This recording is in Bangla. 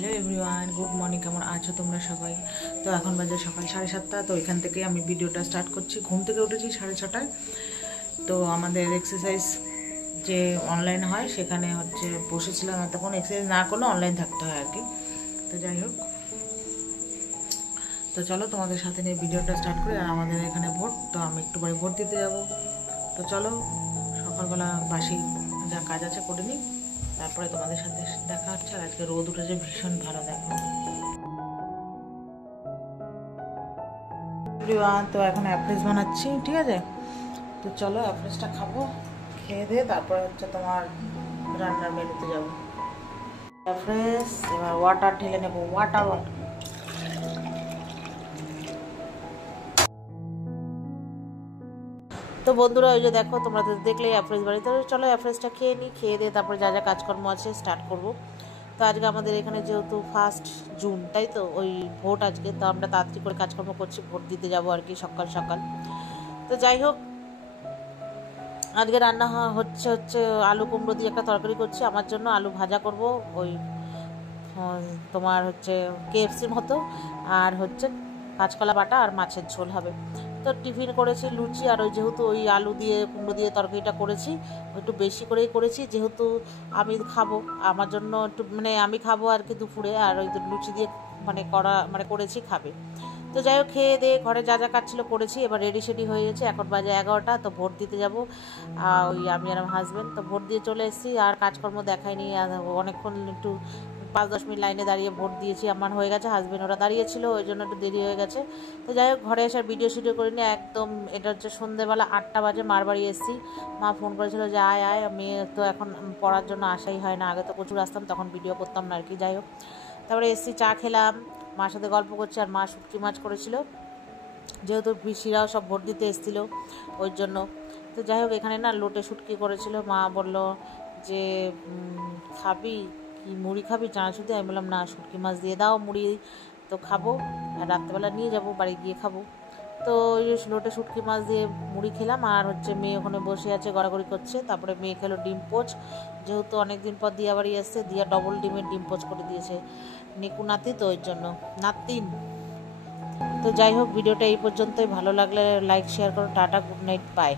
Hello everyone, good morning. কেমন আছো তোমরা সবাই? তো এখন বাজে সকাল 7:30। তো এখান থেকে আমি ভিডিওটা স্টার্ট করছি। ঘুম থেকে উঠেছি 6:30টায়। তো আমাদের এক্সারসাইজ যে অনলাইন হয় সেখানে বসেছিলাম। তখন এক্সারসাইজ না করলে অনলাইন থাকতে হয় আর কি। তো যাই হোক, তো চলো তোমাদের সাথে নিয়ে ভিডিওটা স্টার্ট করি। আর আমাদের এখানে ভোট, তো আমি একটু পরে ভোট দিতে যাব। তো চলো, সকালবেলা বাসি যা কাজ আছে করে নিই, তারপরে তোমাদের সাথে দেখা হচ্ছে। আর আজকে রোদ উঠেছে ভীষণ ভালো, দেখো। তো এখন অ্যাপ্রেস বানাচ্ছি, ঠিক আছে? তো চলো অ্যাপ্রেসটা খাবো, খেয়ে দিয়ে তারপরে তোমার রান্নার মেনুতে যাবো। অ্যাপ্রেস, এবার ওয়াটার ঢেলে নেবো, ওয়াটার। তো বন্ধুরা, ওই যে দেখো, তোমরা তো দেখলেই অ্যাপ্রেস বাড়ি। তো চলো অ্যাপ্রেসটা খেয়ে নিই, খেয়ে দিয়ে তারপরে যা যা কাজকর্ম আছে স্টার্ট করব। তো আজকে আমাদের এখানে যেহেতু 1 জুন, তাই তো ওই ভোট আজকে, তো আমরা তাড়াতাড়ি করে কাজকর্ম করছি, ভোট দিতে যাব আর কি সকাল সকাল। তো যাই হোক, আজকে রান্না হচ্ছে আলু কুমড়ো দিয়ে একটা তরকারি করছি। আমার জন্য আলু ভাজা করব, ওই তোমার কেএফসির মতো। আর কাঁচকলা বাটা আর মাছের ঝোল হবে। তো টিফিন করেছি লুচি, আর ওই যেহেতু ওই আলু দিয়ে কুমড়ো দিয়ে তরকারিটা করেছি, একটু বেশি করেই করেছি, যেহেতু আমি খাবো, আমার জন্য একটু আমি খাবো আর কি দুপুরে। আর ওই লুচি দিয়ে করেছি, খাবে। তো যাই হোক, খেয়ে দিয়ে ঘরে যা যা কাজ ছিল করেছি। এবার রেডি সেডি হয়ে গেছে, এখন বাজে 11টা। তো ভোট দিতে যাব ওই আমি আর আমার হাজব্যান্ড। তো ভোট দিয়ে চলে এসেছি, আর কাজকর্ম দেখায়নি। অনেকক্ষণ একটু 5-10 মিনিট লাইনে দাঁড়িয়ে ভোট দিয়েছি। আমার হয়ে গেছে, হাজব্যান্ড ওরা দাঁড়িয়েছিল, ওই জন্য একটু দেরি হয়ে গেছে। তো যাই হোক, ঘরে এসে ভিডিও শিডিও করিনি একদম। এটা সন্ধ্যেবেলা 8টা বাজে, মার বাড়ি এসেছি। মা ফোন করেছিল যে আয় আয়। মেয়ে তো এখন পড়ার জন্য আসাই হয় না, আগে তো প্রচুর আসতাম, তখন ভিডিও করতাম না আর কি। যাই হোক, তারপরে এসেছি, চা খেলাম, মার সাথে গল্প করছি। আর মা শুটকি মাছ করেছিল, যেহেতু পিসিরাও সব ভোট দিতে এসেছিল ওই জন্য। তো যাই হোক, এখানে না লোটে শুটকি করেছিল। মা বলল যে খাবি কি, মুড়ি খাবি চানাচুর দিয়ে? আমি বললাম না, শুটকি মাছ দিয়ে দাও মুড়ি, তো খাবো, আর রাত্রেবেলা নিয়ে যাবো, বাড়ি গিয়ে খাবো। তো ওই লোটে শুটকি মাছ দিয়ে মুড়ি খেলাম। আর মেয়ে ওখানে বসে আছে, গড়াগড়ি করছে। তারপরে মেয়ে খেলো ডিম পোচ, যেহেতু অনেকদিন পর দিয়া বাড়ি এসছে, দিয়া ডবল ডিমের ডিম পোচ করে দিয়েছে। নিকু নাতি, তো ওই জন্য নাতিন। তো যাই হোক, ভিডিওটা এই পর্যন্তই। ভালো লাগলে লাইক শেয়ার করো। টাটা, গুড নাইট, বাই।